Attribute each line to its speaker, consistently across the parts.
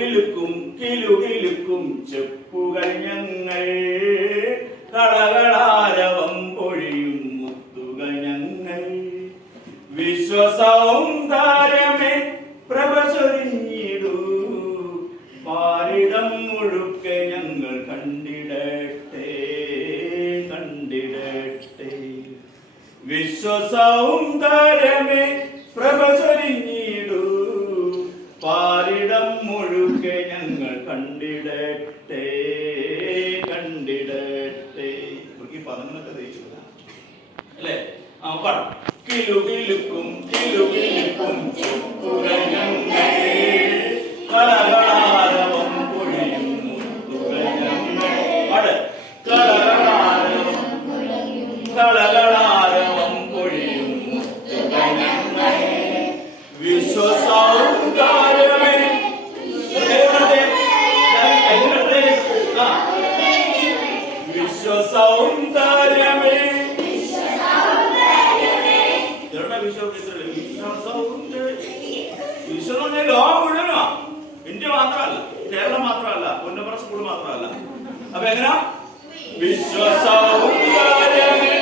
Speaker 1: കിലുകിലുക്കും കിലുകിലുക്കും ചെപ്പുകൾ ഞങ്ങൾ. കളകളാരവം പൊഴിയും മുത്തുകൾ ഞങ്ങൾ. വിശ്വസൗന്ദര്യമേ പ്രഭചൊരിഞ്ഞിടൂ പാരിതം മുഴുക്കെ ഞങ്ങൾ കണ്ടിടട്ടെ കണ്ടിടട്ടെ. വിശ്വസൗന്ദര്യമേ പ്രഭചൊരിഞ്ഞിടൂ പാരിടം മുഴുക്കെ ഞങ്ങൾ കണ്ടിടട്ടെ കണ്ടിടട്ടെ. ഈ പദങ്ങളൊക്കെ ദഹിച്ചില്ല അല്ലേ? ആ പാടാം കിലുകിലുക്കും കിലുകിലുക്കും ചെപ്പുകൾ വിശ്വസൗന്ദര്യമേ. വിശ്വസൗന്ദര്യം ലോകം മുഴുവനാ ഇന്ത്യ മാത്രമല്ല കേരളം മാത്രമല്ല പൊന്നപ്പുറ സ്കൂൾ മാത്രമല്ല. അപ്പൊ എങ്ങനാ? വിശ്വസൗന്ദര്യമേ.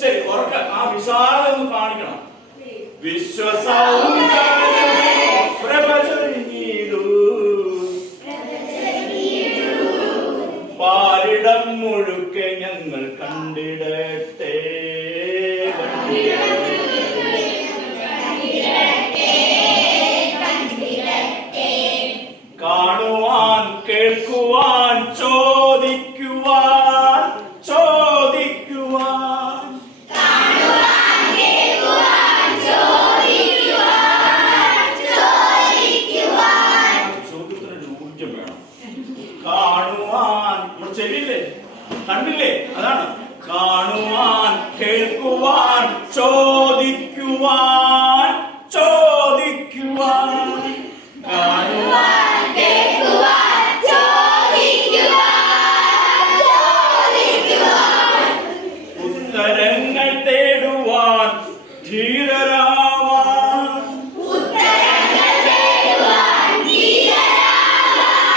Speaker 1: ശരി ഉറക്ക. ആ വിശാലം ഒന്ന് കാണിക്കണം. വിശ്വസൗന്ദര്യമേ. പാരിടം മുഴുക്കെ ഞങ്ങൾ കണ്ടിടട്ടെ. കാണുവാൻ കേൾക്കുവാൻ കാണുവാൻ നമ്മുടെ ചെവിയില്ലേ? കണ്ടില്ലേ അതാണ്. കാണുവാൻ കേൾക്കുവാൻ ചോദിക്കുവാൻ ചോദിക്കുവാൻ. കാണുവാൻ ഉത്തരങ്ങൾ തേടുവാൻ ധീരരാ